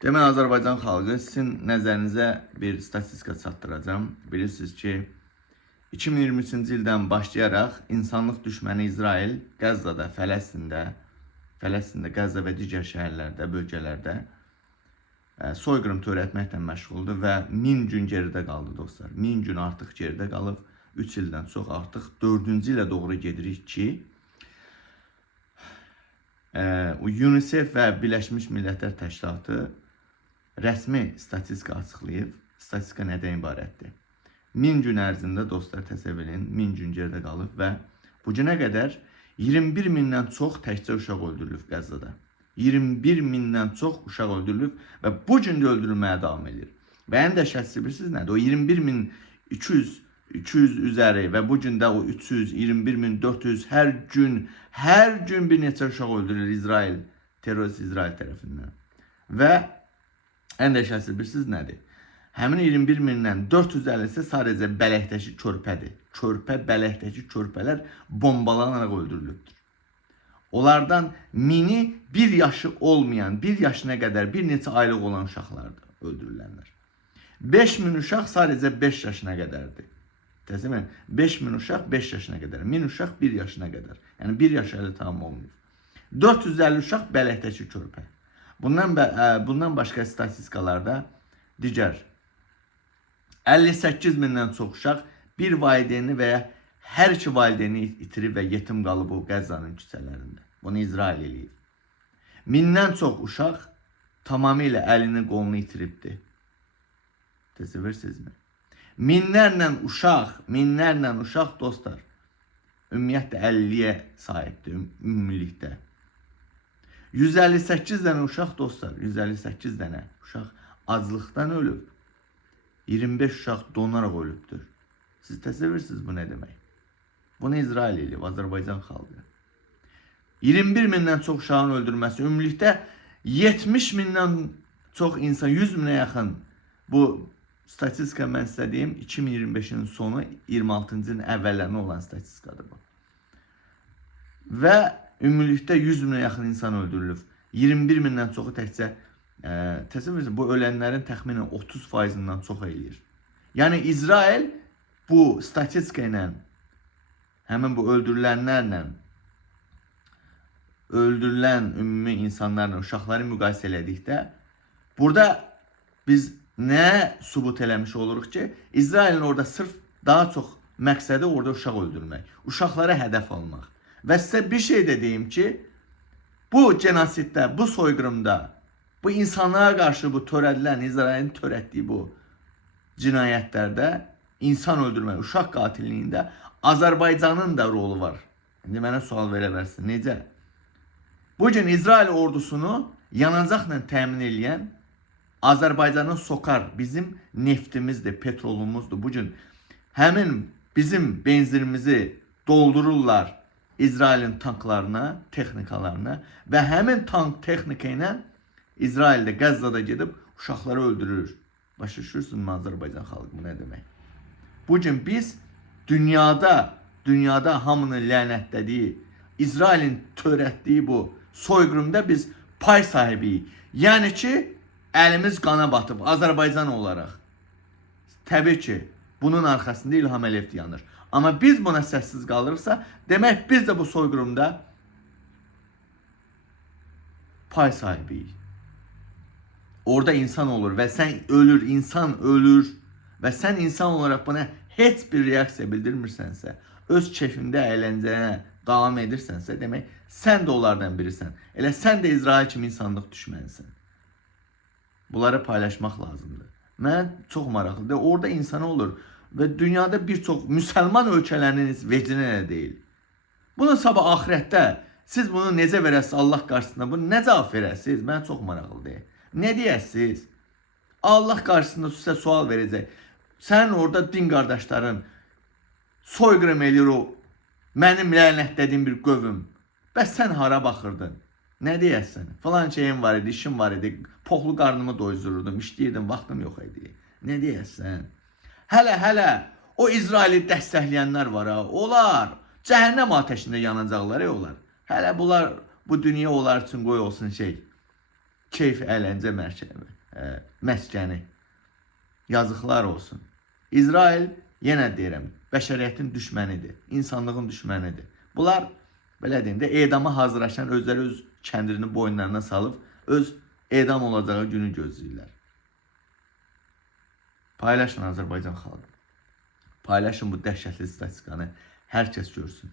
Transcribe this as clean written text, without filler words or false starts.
Demək, Azərbaycan xalqı sizin nəzərinizə bir statistika çatdıracağım. Bilirsiniz ki, 2023-cü ildən başlayaraq insanlıq düşməni İsrail Qəzzada, Fələstində, Qəzza və digər şəhərlərdə, bölgələrdə soyqırım törətməklə məşğuldur və 1000 gün geridə qaldı dostlar. 1000 gün artıq geridə qalıb, 3 ildən çox artıq 4-cü ilə doğru gedirik ki, UNICEF və Birləşmiş Millətlər Təşkilatı rəsmi statistika açıqlayıb. Statistika nədən ibarətdir? 1000 gün ərzində dostlar təsəvvür edin, 1000 gün geridə qalıb və bu günə qədər 21 mindən çox təkcə uşaq öldürülüb Qəzzada. 21 mindən çox uşaq öldürülüb və bu gün də öldürülməyə davam edir. Və ən dəhşətlisi bilirsiniz nədir? O 21.200 üzəri və bu gün də o 300, 21.400 hər gün bir neçə uşaq öldürülür İsrail, terörist İsrail tərəfindən. Və ən dəhşətlisi bilirsiniz nədir? Həmin 21 mindən 450-si sadəcə Bələkdəki körpədir. Bələkdəki körpələr bombalanaraq öldürülübdür. Onlardan 1000-i 1 yaşı olmayan, 1 yaşına qədər bir neçə aylıq olan uşaqlardır öldürülənlər. 5000 uşaq sadəcə 5 yaşına qədərdir. Təsəvvür edin, 5000 uşaq 5 yaşına qədər, 1000 uşaq 1 yaşına qədər. Yəni 1 yaş hələ tamam olmuyor. 450 uşaq Bələkdəki körpə. Bundan başqa statistikalarda digər 58 mindən çox uşaq bir valideyni və ya hər iki valideyni itirib və yetim qalıb o Qəzzanın küçələrində. Bunu İsrail eləyir. 1000-dən çox uşaq tamamilə əlini, qolunu itiribdir. Təsəvvürsünüzmü? Minlərlə uşaq dostlar, ümumiyyətlə 50-yə sahibdir ümumilikdə. 158 dənə uşaq dostlar, 158 dənə uşaq aclıqdan ölüb. 25 uşaq donaraq ölübdür. Siz təsəvvürsünüz bu nə demək? Bunu İsrail eləyib, Azərbaycan xalqı. 21 mindən çox uşağın öldürülməsi, ümumilikdə 70 mindən çox insan, 100 minə yaxın bu statistika mən sizə deyim, 2025-in sonu, 26-cı ilin əvvəllərinə olan statistikadır bu. Və ümumilikdə 100 minə yaxın insan öldürülüb. 21 mindən çoxu təkcə təsəvvür edin, bu ölənlərin təxminən 30%-dən çox eləyir. Yəni İsrail bu statistika ilə, həmin bu öldürülənlərlə, öldürülən ümumi insanlarla, uşaqları müqayisə elədikdə, burada biz nə sübut eləmiş oluruq ki, İsrailin orada sırf daha çox məqsədi orada uşaq öldürmək, uşaqlara hədəf almaq. Və sizə bir şey də deyim ki, bu genosiddə, bu soyqırımda, bu insanlara qarşı bu törədilən, İsrailin törətdiyi bu cinayətlərdə, insan öldürmək, uşaq qatilliyində Azərbaycanın da rolu var. İndi mənə sual verə bilərsin, necə? Bugün İsrail ordusunu yanacaqla təmin edən Azərbaycanın SOCAR bizim neftimizdir, petrolumuzdur. Bugün həmin bizim benzinimizi doldururlar İsrailin tanklarına, texnikalarına və həmin tank texnika ilə İsraildə, Qəzzada gedib uşaqları öldürür. Başa düşürsünüzmü Azərbaycan xalqı bu nə demək? Bugün biz dünyada hamının lənətlədiyi, İsrailin törətdiyi bu soyqırımda biz pay sahibiyik. Yəni ki, əlimiz qana batıb Azərbaycan olaraq. Təbii ki, bunun arxasında İlham Əliyev yanır. Amma biz buna səssiz qalırsa, demək biz də bu soyqırımda pay sahibiyik. Orada insan olur və sən ölür, insan ölür və sən insan olaraq buna heç bir reaksiya bildirmirsənsə, öz keyfində əyləncəyə davam edirsənsə, demək sən də onlardan birisən. Elə sən də İsrail kimi insanlıq düşməlisən. Bunları paylaşmaq lazımdır. Mənə çox maraqlıdır. Orada insan olur və dünyada bir çox müsəlman ölkələrinin vecinə də deyil. Bunun sabah axirətdə siz bunu necə verəsiniz Allah qarşısında, bunu nə cavab verəsiniz? Mənə çox maraqlıdır. Nə deyəsiniz? Allah qarşısında sizə sual verəcək. Sənin orada din qardaşların soyqırım eləyir o mənim lənətlədiyim bir qövüm. Bəs sən hara baxırdın? Nə deyəsən? Falan şeyim var idi, işim var idi, poxlu qarnımı doyuzururdum, işləyirdim, vaxtım yox idi. Nə deyəsən? Hələ o İsraili dəstəkləyənlər var ha, onlar cəhənnəm ateşində yanacaqlar onlar. Hələ bunlar bu dünya onlar üçün qoy olsun şey. keyf əyləncə məskəni. Yazıqlar olsun. İsrail, yenə deyirəm, bəşəriyyətin düşmənidir, insanlığın düşmənidir. Bunlar, belə deyim də, edama hazırlaşan özləri öz kəndirini boyunlarına salıb, öz edam olacağı günü gözləyirlər. Paylaşın Azərbaycan xalqı. Paylaşın bu dəhşətli statistikanı, hər kəs görsün.